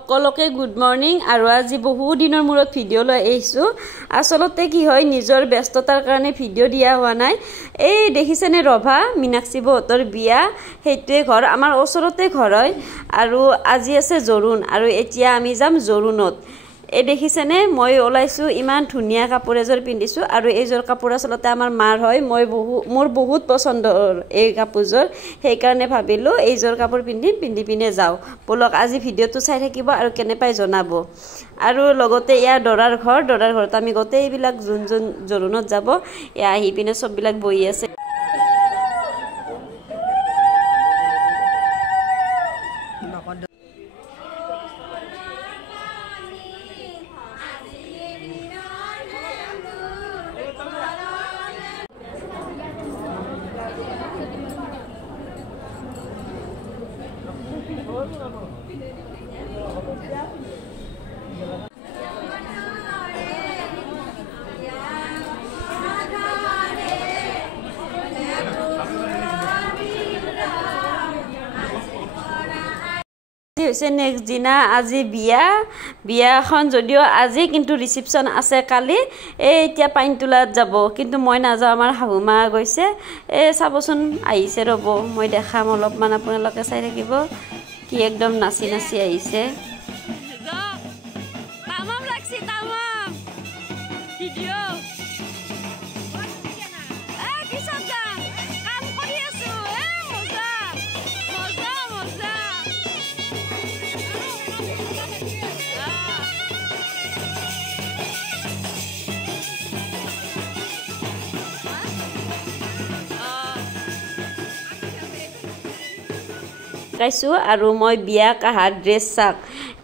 সকলোকে good morning আৰু আজি বহু দিনৰ মূৰত ভিডিঅ' লৈ আহিছোঁ আসলতে কি হয় নিজৰ ব্যস্ততাৰ কাৰণে ভিডিঅ' দিয়া হোৱা নাই এই দেখিছেনে ৰভা মীনাক্ষী বহতৰ বিয়া হেইটোৱে ঘৰ আমাৰ ওচৰতে ঘৰ হয় আৰু আজি আছে জৰুণ আৰু এতিয়া আমি যাম জৰুণত এই দেখিছেনে মই ওলাইছো ইমান ধুনিয়া কাপোৰ এজোৰ পিন্ধিছো আৰু এইজোৰ কাপোৰ আসলতে আমাৰ মাৰ হয় মই মোৰ বহুত পছন্দৰ এই কাপোৰজোৰ সেই কাৰণে ভাবিলো এইজোৰ কাপোৰ পিন্ধি পিনে যাও বলক আজি ভিডিঅ'টো চাই থাকিব আৰু কেনে পাই জনাব আৰু লগতে ইয়া দৰাৰ ঘৰত আমি গোটেই বিলাক যোন জৰুণত যাব ইয়া আহি পিনে সব বিলাক বহি আছে নেক্সট দিনা আজি বিয়াখন যদিও আজি কিন্তু ৰিসেপশন আছে কালি এতিয়া পাইন তোলাত যাব কিন্তু মই নাযাওঁ আমাৰ হাহুমা গৈছে চাবচোন আহিছে ৰব মই দেখাম অলপমান আপোনালোকে চাই থাকিব কি একদম নাচি আহিছে তামাম লাগছে তামাম ভিডিও আৰু মই বিয়া কাহা ড্ৰেছ চাক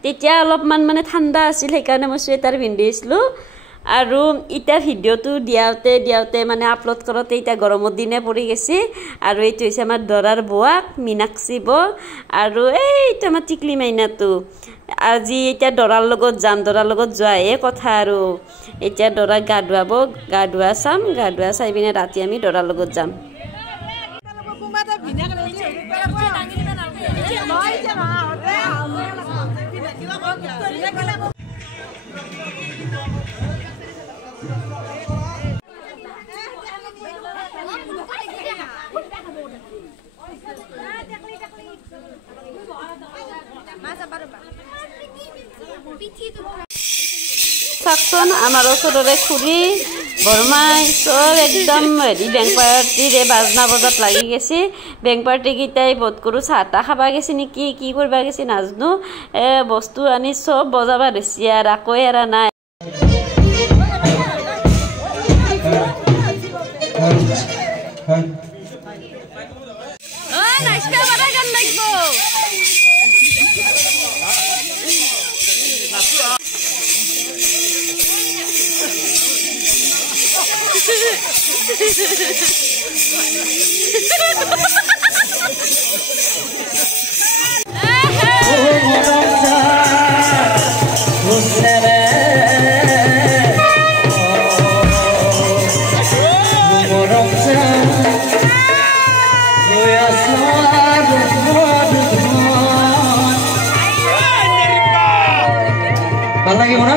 তেতিয়া অলপমান মানে ঠাণ্ডা আছিল সেইকাৰণে মই সোয়েটাৰ পিন্ধিছিলো আৰু ইটা ভিডিঅ'টো দিয়াওতে মানে আপলোড কৰোতে ইটা গৰমৰ দিনে পৰি গেছি আৰু এইটো হৈছে আমাৰ দৰাৰ বুৱাক মীনাক্ষী বৌ আৰু এইটো আমাৰ টিকলি মাইনাটো আজি এটা দৰাৰ লগত যাম দৰাৰ লগত যোৱায়ে কথা আৰু এতিয়া দৰা গা ধোৱা চাই পিনে ৰাতি আমি দৰাৰ লগত যাম চাকচোন আমাৰ ওচৰৰে খুৰী বৰমাই চব একদম বেংক পাৰ্টিৰে বাজনা বজাত লাগি গেছি বেংক পাৰ্টি কেইটাই বোধ কৰো চাহ তাহ খাবা গেছি নেকি কি কৰবা গেছি নাজনো বস্তু আনি চব বজাবা ধৰিছি আৰু আকৌ এৰা নাই ভাল লাগিব না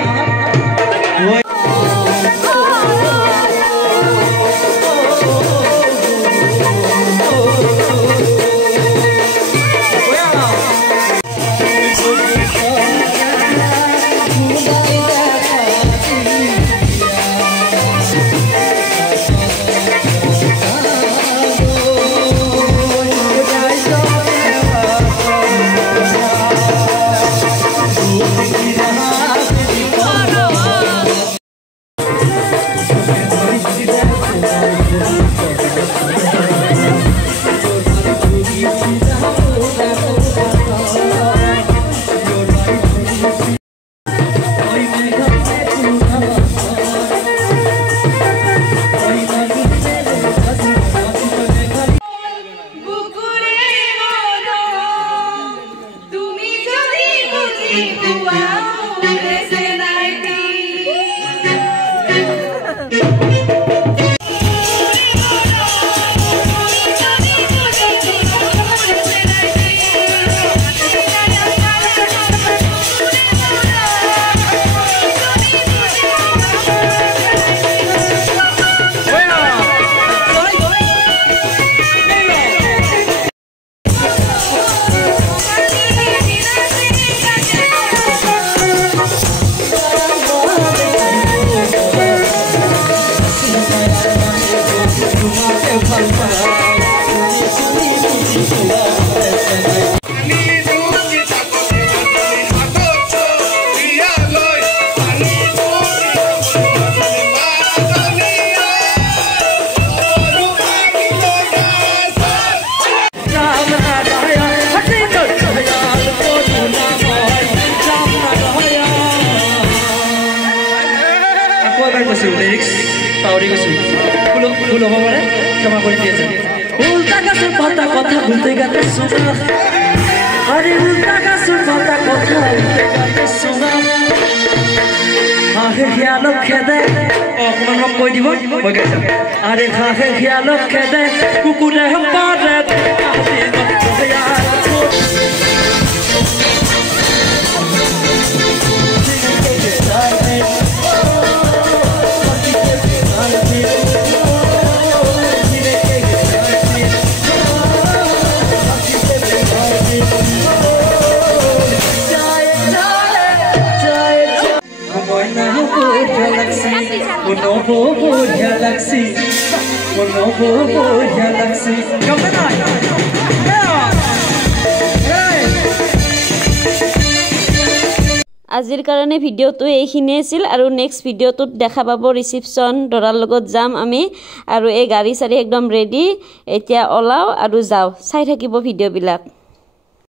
পাহৰি গৈছোঁ ফুল হ'ব পাৰে ক্ষমা কৰি দিয়ে যেন উল্টা গাছৰ পাতা কথা উল্টে গাতে চুঙা আৰে উল্টা গাছৰ পাতা কথা উল্টে গাতে চুঙা হাঁহে শিয়ালক খেদে অকণমান মোক কৈ দিব মই গাই যাম আৰে হাঁহে শিয়ালক খেদে কুকুৰে পাৰে আজিৰ কাৰণে ভিডিঅ'টো এইখিনিয়ে আছিল আৰু নেক্সট ভিডিঅ'টোত দেখা পাব ৰিচিপশ্যন দৰাৰ লগত যাম আমি আৰু এই গাড়ী চাৰি একদম ৰেডি এতিয়া ওলাও আৰু যাওঁ চাই থাকিব ভিডিঅ'বিলাক